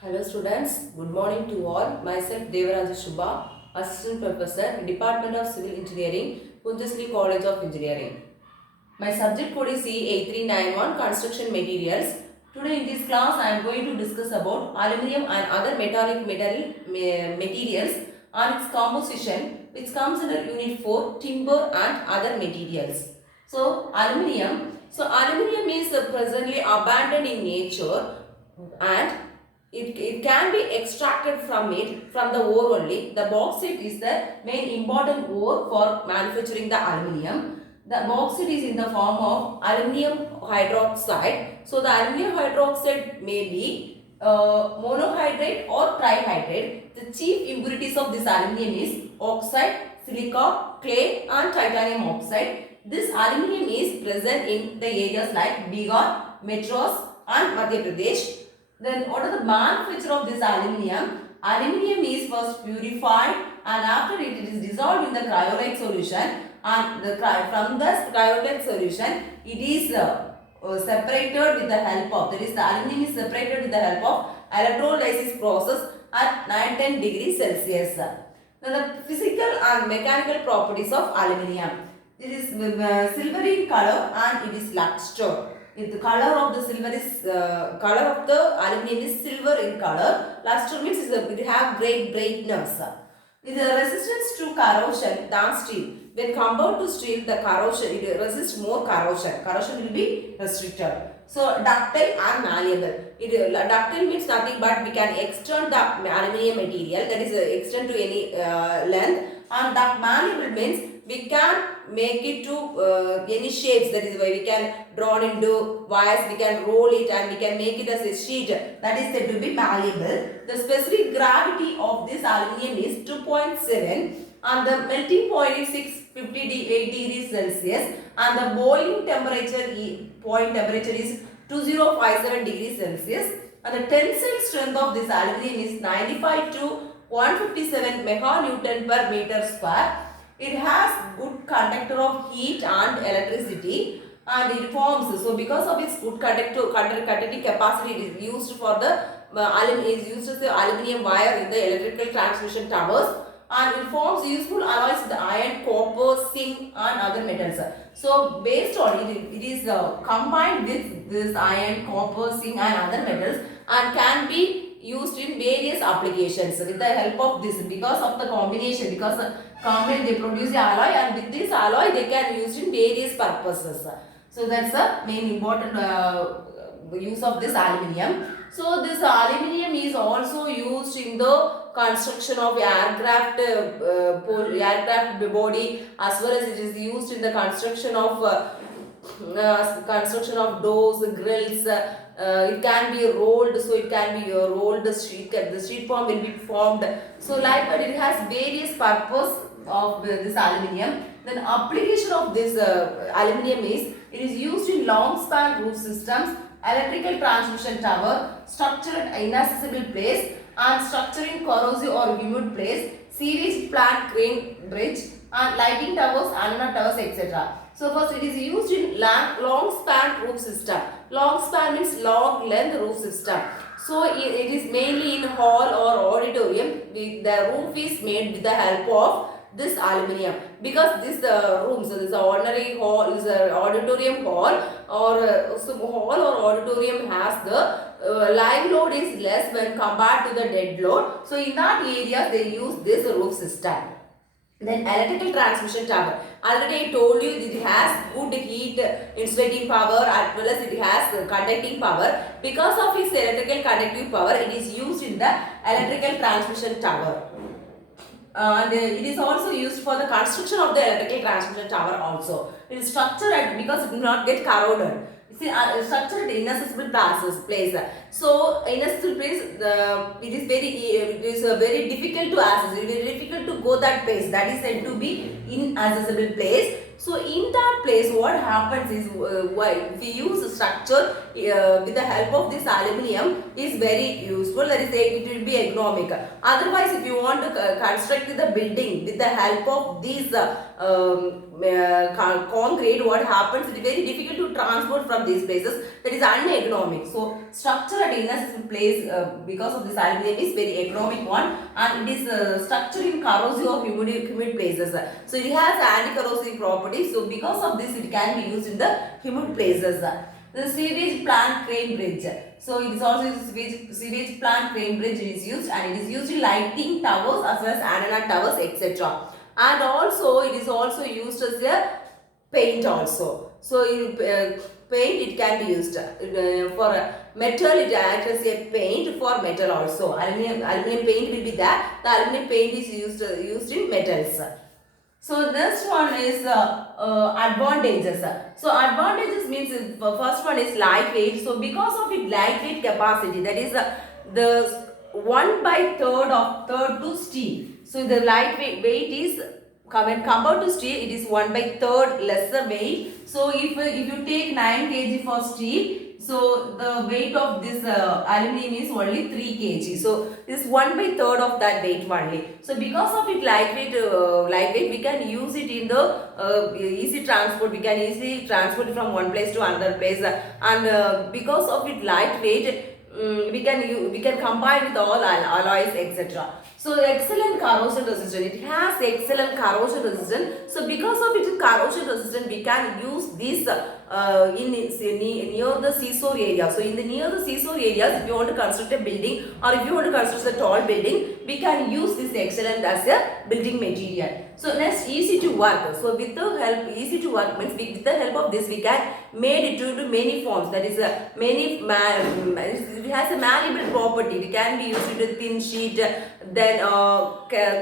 Hello students, good morning to all. Myself Devaraja Shubha, Assistant Professor, Department of Civil Engineering, Punjasli College of Engineering. My subject code is C8391 Construction Materials. Today in this class I am going to discuss about aluminium and other metallic materials and its composition, which comes under Unit 4 Timber and other materials. So aluminium is presently abundant in nature and it can be extracted from the ore only. The bauxite is the main important ore for manufacturing the aluminium. The bauxite is in the form of aluminium hydroxide. So the aluminium hydroxide may be monohydrate or trihydrate. The chief impurities of this aluminium is oxide, silica, clay and titanium oxide. This aluminium is present in the areas like Bihar, Metros and Madhya Pradesh. Then what are the manufacture of this aluminium? Aluminium is first purified and after it is dissolved in the cryolite solution, and from the cryolite solution it is separated with the help of, that is the aluminium is separated with the help of electrolysis process at 910 degrees Celsius. Now the physical and mechanical properties of aluminium. It is silvery in color and it is luster. If the color of the silver is color of the aluminium is silver in color, luster means it have great brightness. With the resistance to corrosion than steel. When compared to steel, the corrosion it resists more corrosion. Corrosion will be restricted. So ductile and malleable. Ductile means nothing but we can extend the aluminium material, that is extend to any length, and duct malleable means we can make it to any shapes, that is why we can draw into wires, we can roll it and we can make it as a sheet, that is said to be malleable. The specific gravity of this aluminium is 2.7 and the melting point is 658 degrees Celsius and the boiling point temperature is 2057 degrees Celsius and the tensile strength of this aluminium is 95 to 157 meganewton per meter square. It has good conductor of heat and electricity and it forms, so because of its good conducting capacity it is used for the aluminium wire in the electrical transmission towers, and it forms useful alloys with iron, copper, zinc and other metals. So based on it, it is combined with this iron, copper, zinc and other metals and can be used in various applications with the help of this, because of the combination, because they produce the alloy and with this alloy they can use in various purposes. So that's the main important use of this aluminium. So this aluminium is also used in the construction of aircraft body, as well as it is used in the construction of doors, grills. It can be rolled, so it can be rolled, the street form will be formed. So like that, it has various purpose of this aluminium. Then application of this aluminium is, it is used in long span roof systems, electrical transmission tower, structure at inaccessible place and structure in corrosive or humid place, sewage plant, crane bridge and lighting towers, antenna towers, etc. So first it is used in long span roof system. Long span means long length roof system. So it is mainly in hall or auditorium. The roof is made with the help of this aluminium, because this room, so this ordinary hall, is an auditorium hall or so hall or auditorium has the live load is less when compared to the dead load. So in that area they use this roof system. Then electrical transmission tower. Already I told you it has good heat insulating power as well as it has conducting power. Because of its electrical conductive power, it is used in the electrical transmission tower. And it is also used for the construction of the electrical transmission tower also. It is structured because it will not get corroded. See, structured in inaccessible place. So inaccessible place, it is very difficult to access. It is very difficult to go that place. That is said to be inaccessible place. So in that place, what happens is, if we use a structure with the help of this aluminium is very useful. That is, it will be economic. Otherwise, if you want to construct the building with the help of these concrete, what happens? It is very difficult to transport from these places. That is uneconomic. So structure at inner system place because of this aluminum is very economic one, and it is structured in corrosive or humid places. So it has anti-corrosive properties. So because of this, it can be used in the humid places. The sewage plant crane bridge. So it is also sewage plant crane bridge is used, and it is used in lighting towers as well as antenna towers, etc. And also it is also used as a paint also. So paint it can be used for metal. It acts as a paint for metal also. Aluminum paint will be there. The aluminum paint is used in metals. So next one is advantages. So advantages means first one is lightweight. So because of its lightweight capacity, that is the 1/3 of third to steel. So the lightweight weight is when compared to steel, it is 1/3 lesser weight. So if you take 9 kg for steel, so the weight of this aluminum is only 3 kg. So this 1/3 of that weight only. So because of it lightweight, we can use it in the easy transport. We can easily transport from one place to another place, and because of it lightweight, we can combine with all alloys, etc. So excellent corrosion resistant. It has excellent corrosion resistant. So because of its corrosion resistant, we can use this near the seashore area. So in the near the seashore areas, if you want to construct a building or if you want to construct a tall building, we can use this excellent as a building material. So next, easy to work. So with the help, easy to work means with the help of this, we can made it into many forms. That is it has a malleable property. We can be used into thin sheet, then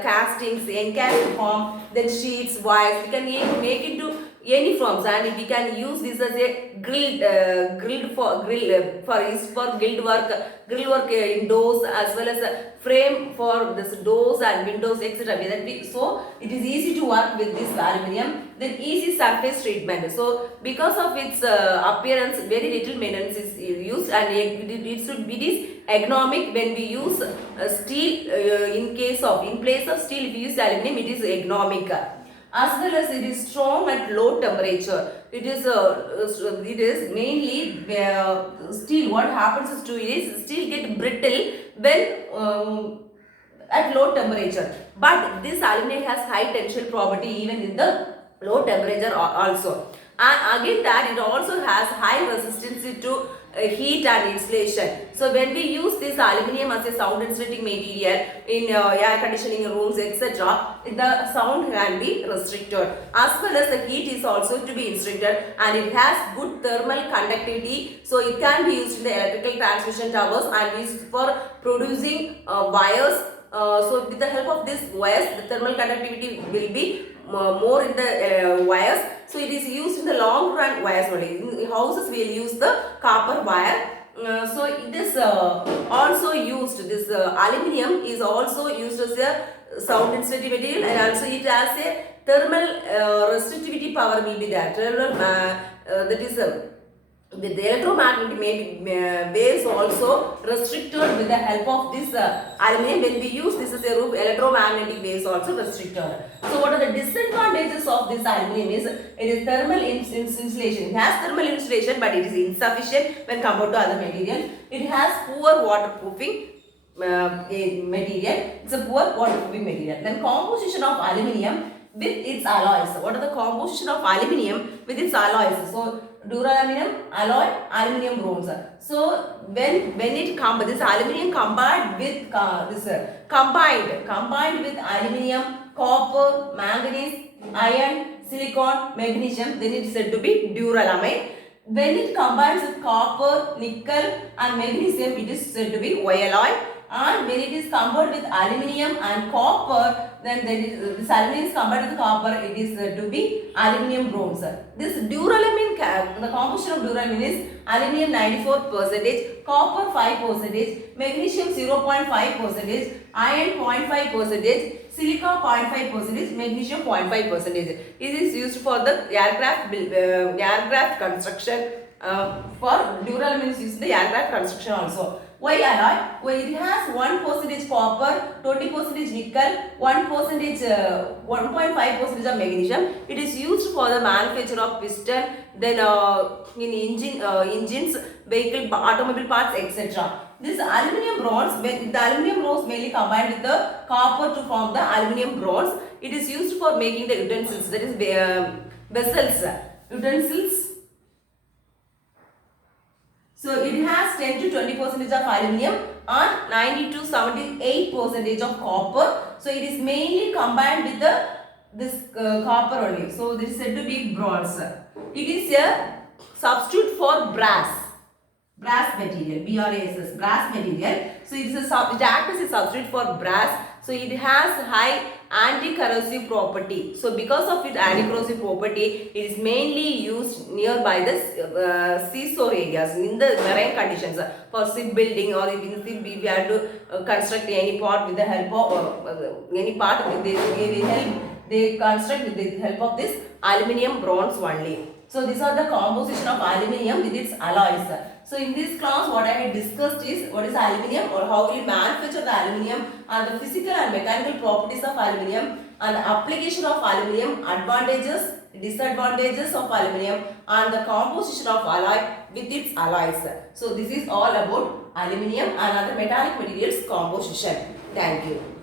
castings, encased form, then sheets, wires. We can make into any forms, and we can use this as a grill work in doors, as well as a frame for this doors and windows, etc. So it is easy to work with this aluminium. Then easy surface treatment. So because of its appearance, very little maintenance is used, and it is economic when we use steel. In place of steel, if we use aluminium, it is economic. As well as it is strong at low temperature. It is mainly steel. What happens to it is steel get brittle when at low temperature. But this aluminum has high tensile property even in the low temperature also. And again that it also has high resistance to heat and insulation. So when we use this aluminium as a sound insulating material in air conditioning rooms, etc., the sound can be restricted, as well as the heat is also to be restricted, and it has good thermal conductivity. So it can be used in the electrical transmission towers and used for producing wires. So with the help of this wires, the thermal conductivity will be more in the wires. So it is used in the long run wires only. In houses we will use the copper wire. So it is also used, this aluminium is also used as a sound insulating material, and also it has a thermal resistivity power will be there. That is with the electromagnetic waves also restricted with the help of this aluminium. When we use this as a roof, electromagnetic waves also restricted. So what are the disadvantages of this aluminium is it is thermal insulation. It has thermal insulation, but it is insufficient when compared to other materials. It has poor waterproofing material. It's a poor waterproofing material. Then composition of aluminium with its alloys. What are the composition of aluminium with its alloys? So duraluminum alloy, aluminium bronze. So when it this aluminium combined with combined with aluminium, copper, manganese, iron, silicon, magnesium, then it is said to be duralumin. When it combines with copper, nickel and magnesium, it is said to be alloy. And when it is combined with aluminium and copper, then this aluminium is combined with copper, it is said to be aluminium bronze. This duralumin, the composition of duralumin is aluminium 94%, copper 5%, magnesium 0.5%, iron 0.5%, silica 0.5%, magnesium 0.5%. It is used for the aircraft construction. For duralumin is used in the aircraft construction also. Why alloy? Well, it has 1% copper, 20% nickel, 1.5% of magnesium. It is used for the manufacture of piston, then in engines, vehicle, automobile parts, etc. This aluminium bronze, the aluminium bronze mainly combined with the copper to form the aluminium bronze. It is used for making the utensils, that is vessels, utensils. So it has 10 to 20% of aluminium and 90 to 78% of copper. So it is mainly combined with this copper only. So this is said to be bronze. It is a substitute for brass. Brass material, BRASS, brass material. So it acts as a substitute for brass. So it has high anti-corrosive property. So because of its anti-corrosive property, it is mainly used nearby the seashore areas in the marine conditions for shipbuilding, or if we have to construct any part with the help of any part they construct with the help of this aluminium bronze only. So these are the composition of aluminium with its alloys. So in this class what I have discussed is what is aluminium, or how we manufacture the aluminium, and the physical and mechanical properties of aluminium, and the application of aluminium, advantages, disadvantages of aluminium, and the composition of alloy with its alloys. So this is all about aluminium and other metallic materials composition. Thank you.